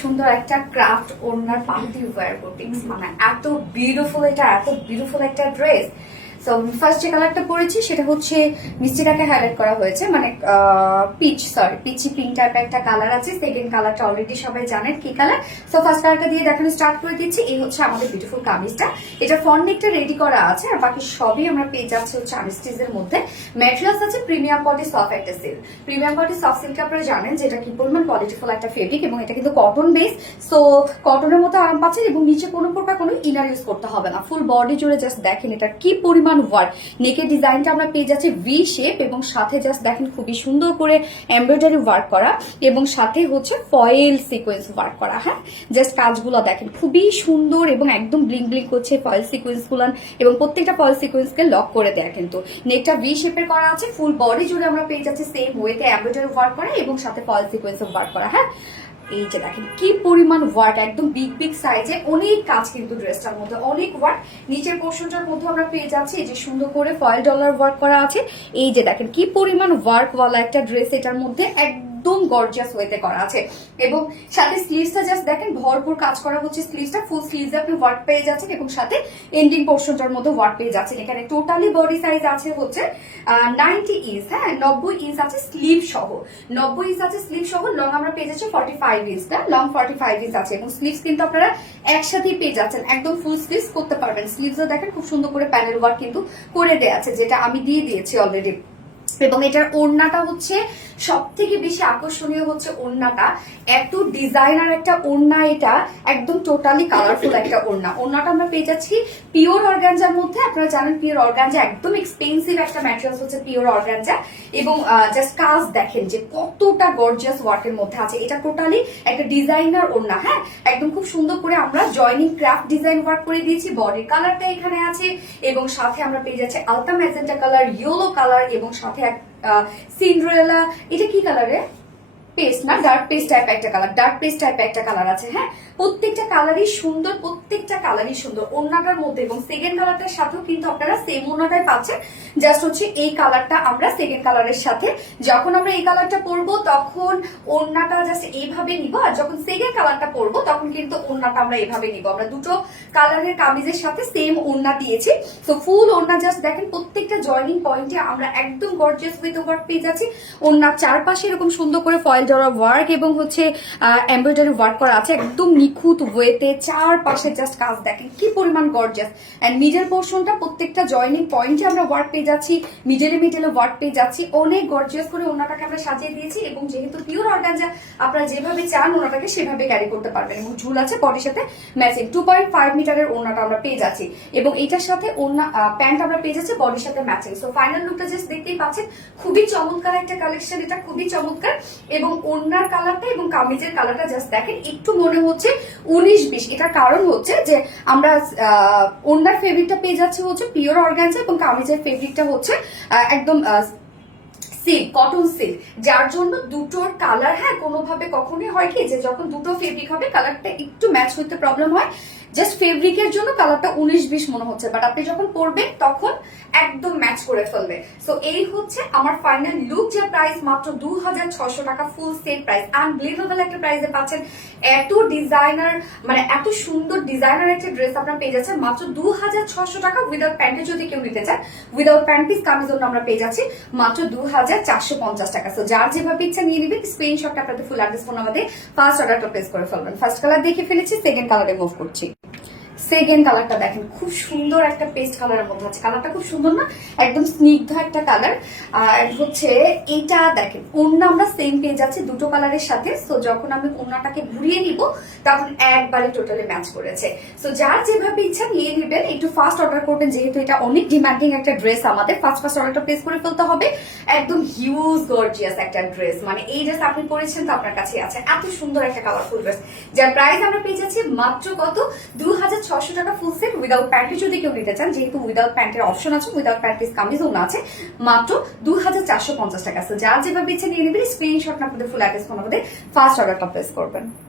সুন্দর একটা ক্রাফট ওড়নার পার্টি ওয়্যার বুটিক্স, মানে এত বিউটিফুল, এটা এত বিউটিফুল একটা ড্রেস। সো ফার্স্ট যে কালারটা পরেছি সেটা হচ্ছে মিষ্টিটাকে হাইলাইট করা হয়েছে, মানে পিচি পিঙ্ক টাইপের একটা কালার আছে। সেকেন্ড কালারটা অলরেডি সবাই জানেন কি কালার। সো ফার্স্ট কালারটা দিয়ে দেখানো স্টার্ট করে দিচ্ছি। এই হচ্ছে আমাদের বিউটিফুল কামিজটা। এটা ফ্রন্ট নেকটা রেডি করা আছে, আর বাকি সবই আমরা পেয়ে যাচ্ছি হচ্ছে আনস্টিচের মধ্যে। ম্যাটেরিয়ালস আছে প্রিমিয়াম কোয়ালিটি সফট একটা silk. Premium quality soft silk আপনারা জানেন যে এটা কি পরিমাণ কোয়ালিটিফুল একটা ফেব্রিক, এবং এটা কিন্তু কটন বেস। সো কটনের মতো আরাম পাচ্ছেন, এবং নিচে কোনো প্রকার কোনো ইনার ইউজ করতে হবে না। ফুল বডি জুড়ে জাস্ট দেখেন এটা কি পরিমাণ ওয়ার্ক। নেকের ডিজাইনটা আমরা পেয়ে যাচ্ছি ভি শেপ, এবং সাথে জাস্ট দেখেন খুবই সুন্দর করে এমব্রয়ডারি ওয়ার্ক করা, এবং সাথে হচ্ছে ফয়েল সিকোয়েন্স ওয়ার্ক করা। হ্যাঁ, জাস্ট কাজগুলো দেখেন খুবই সুন্দর, এবং একদম ব্লিং ব্লিং করছে ফয়েল সিকোয়েন্স গুলো, এবং প্রত্যেকটা ফয়েল সিকোয়েন্সকে লক করে দেয়। কিন্তু নেকটা ভি শেপের করা আছে, ফুল বডি জুড়ে আমরা পেয়ে যাচ্ছি সেম ওয়েতে এমব্রয়ডারি ওয়ার্ক করা, এবং সাথে ফয়েল সিকোয়েন্স ওয়ার্ক করা। হ্যাঁ, এই যে দেখেন কি পরিমাণ ওয়ার্ক, একদম বিগ বিগ সাইজে অনেক কাজ, কিন্তু ড্রেসটার মধ্যে অনেক ওয়ার্ক। নিচের পোর্শনটার মধ্যে আমরা পেয়ে যাচ্ছি এই যে সুন্দর করে ফয়েল ডলার ওয়ার্ক করা আছে। এই যে দেখেন কি পরিমাণ ওয়ার্ক ওয়ালা একটা ড্রেস, এটার মধ্যে একদম গর্জিয়াস ওয়েতে করা আছে। এবং সাথে স্লিভসটা জাস্ট দেখেন ভরপুর কাজ করা হচ্ছে। স্লিভসটা ফুল স্লিভসে আপনি ওয়ার্ক পেয়ে যাচ্ছেন, এবং সাথে এন্ডিং পোর্শনটার মধ্যে ওয়ার্ক পেয়ে যাচ্ছেন। এখানে টোটালি বডি সাইজ আছে হচ্ছে 90 ইঞ্চ। হ্যাঁ, 90 ইঞ্চ আছে স্লিভ সহ। 90 ইঞ্চ আছে স্লিভ সহ। লং আমরা পেয়ে যাচ্ছি 45 ইঞ্চ। না, লং 45 ইঞ্চ আছে, এবং স্লিভস কিন্তু আপনারা একসাথেই পেয়ে যাচ্ছেন, একদম ফুল স্লিভস করতে পারবেন। স্লিভসও দেখেন খুব সুন্দর করে প্যানেল ওয়ার্ক কিন্তু করে দেওয়া আছে, যেটা আমি দিয়ে দিয়েছি অলরেডি। এবং এটার ওড়নাটা হচ্ছে সব থেকে বেশি আকর্ষণীয় হচ্ছে ওড়নাটা, এত ডিজাইনার একটা ওড়না। এটা একদম টোটালি কালারফুল একটা ওড়না। ওড়নাটা আমরা পেয়ে যাচ্ছি পিওর অর্গানজার মধ্যে। আপনারা জানেন পিওর অর্গানজা একদম এক্সপেন্সিভ একটা ম্যাটেরিয়ালস হচ্ছে পিওর অর্গানজা। এবং জাস্ট কাজ দেখেন যে কতটা গর্জিয়াস ওয়ার্কের মধ্যে আছে। এটা টোটালি একটা ডিজাইনার ওড়না। হ্যাঁ, একদম খুব সুন্দর করে আমরা জয়নিং ক্রাফট ডিজাইন ওয়ার্ক করে দিয়েছি। বডির কালারটা এখানে আছে, এবং সাথে আমরা পেয়ে যাচ্ছি আলতা ম্যাজেন্টা কালার, ইয়েলো কালার, এবং সাথে সিন্ড্রেলা। এটা কি কালারে? পেস্ট না, ডার্ক পেস্ট টাইপ একটা কালার, ডার্ক পেস্ট টাইপ একটা কালার আছে। হ্যাঁ, প্রত্যেকটা কালারই সুন্দর, প্রত্যেকটা কালারই সুন্দর ওড়নাটার মধ্যে। এবং সেকেন্ড কালারটার সাথেও কিন্তু আপনারা সেম ওড়নাটাই পাচ্ছেন। জাস্ট হচ্ছে এই কালারটা আমরা সেকেন্ড কালারের সাথে, যখন আমরা এই কালারটা পরবো তখন ওড়নাটা জাস্ট এইভাবে নিব, আর যখন সেকেন্ড কালারটা পরবো তখন কিন্তু ওড়নাটা আমরা এইভাবে নিব। আমরা দুটো কালারের কামিজের সাথে সেম ওড়না দিয়েছি। তো ফুল ওড়না জাস্ট দেখেন প্রত্যেকটা জয়নিং পয়েন্টে আমরা একদম গর্জিয়াস উইথ ওয়ার্ক পেয়ে যাচ্ছি। ওড়নার চারপাশে এরকম সুন্দর করে ফয়েল ডলার ওয়ার্ক এবং হচ্ছে এমব্রয়ডারি ওয়ার্ক করা আছে, একদম নিখুঁত ওয়েতে। চারপাশে জাস্ট কাজ দেখেন কি পরিমাণ গর্জিয়াস। এন্ড মিডল পোর্শনটা প্রত্যেকটা জয়নিং পয়েন্টে আমরা ওয়ার্ক পেয়ে যাচ্ছি, মিডলে ওয়ার্ক পেয়ে যাচ্ছি। অনেক গর্জিয়াস করে ওনাটাকে আমরা সাজিয়ে দিয়েছি, এবং যেহেতু পিওর অর্গানজা আপনারা যেভাবে চান ওনাটাকে সেভাবে ক্যারি করতে পারবেন। এবং ঝুল আছে বডির সাথে ম্যাচিং 2.5 মিটারের ওনাটা আমরা পেয়ে যাচ্ছি, এবং এটার সাথে ওনা প্যান্ট আমরা পেয়ে যাচ্ছি বডির সাথে ম্যাচিং। সো ফাইনাল লুকটা জাস্ট দেখতেই পাচ্ছেন, খুবই চমৎকার একটা কালেকশন, এটা খুবই চমৎকার। এবং ওনার কালারটা এবং কামিজের কালারটা জাস্ট দেখেন একটু মনে হচ্ছে 19-20। এটার কারণ হচ্ছে যে আমরা ওনার ফেব্রিকটা পেয়ে যাচ্ছি হচ্ছে পিওর অর্গানজা, এবং কামিজের ফেব্রিকটা হচ্ছে একদম সিল্ক, কটন সিল্ক, যার জন্য দুটোর কালার হ্যাঁ কোনোভাবে কখনোই হয় কি যে যখন দুটো ফেব্রিক হবে কালারটা একটু ম্যাচ হইতে প্রবলেম হয়। জাস্ট ফেব্রিকের জন্য কালারটা 19-20 মনে হচ্ছে, বাট আপনি যখন পরবেন তখন একদম ম্যাচ করে ফেলবে। সো এই হচ্ছে আমার ফাইনাল লুক, যে প্রাইস মাত্র 2600 টাকা, ফুল সেট প্রাইস। আনবিলিভেবল একটা প্রাইসে পাচ্ছেন এত ডিজাইনার, মানে এত সুন্দর ডিজাইনার একটা ড্রেস আপনারা পেয়ে যাচ্ছেন মাত্র 2600 টাকা। উইদাউট প্যান্টে যদি কেউ নিতে চান, উইদাউট প্যান্ট পিস কামিজ আমরা পেয়ে যাচ্ছি মাত্র 2450 টাকা। সো যার যেভাবে ইচ্ছা নিয়ে নিবেন, স্ক্রিনশটটা আপনাদের ফুল অ্যাড্রেস ফোন আমাদের ফার্স্ট অর্ডারটা প্লেস করে ফেলবেন। ফার্স্ট কালার দেখে ফেলেছি, সেকেন্ড কালারে মুভ করছি। সেকেন্ড কালারটা দেখেন খুব সুন্দর একটা পেস্ট কালারের মধ্যে আছে। কালারটা খুব সুন্দর না, একদম স্নিগ্ধ একটা কালার। আর হচ্ছে এটা দেখেন ওড়না আমরা সেম পেয়ে যাচ্ছি দুটো কালারের সাথে। সো যখন আমি ওড়নাটাকে ঘুরিয়ে নিব তখন একবারে টোটালি ম্যাচ করেছে। সো যার যেভাবে ইচ্ছা নিয়ে নেবেন, একটু ফাস্ট অর্ডার করবেন, যেহেতু এটা অনেক ডিমান্ডিং একটা ড্রেস। আমাদের ফার্স্ট অর্ডারটা প্লেস করে ফেলতে হবে। একদম হিউজ গর্জিয়াস একটা ড্রেস, মানে এই ড্রেস আপনি পরেছেন তো আপনার কাছে আছে, এত সুন্দর একটা কালারফুল ড্রেস, যার প্রাইস আমরা পেয়ে যাচ্ছি মাত্র কত 2600 টাকা ফুল সেট। উইদাউট প্যান্টে যদি কেউ নিতে চান, যেহেতু উইদাউট প্যান্টের অপশন আছে, উইদাউট প্যান্ট পিস কামিজ ওনা আছে মাত্র 2450 টাকা। যার যেভাবে ইচ্ছে নিয়ে নেবেন, স্ক্রিনশট আপনাদের ফুল অ্যাড্রেস ফোন আমাদের ফার্স্ট অর্ডারটা প্লেস করবেন।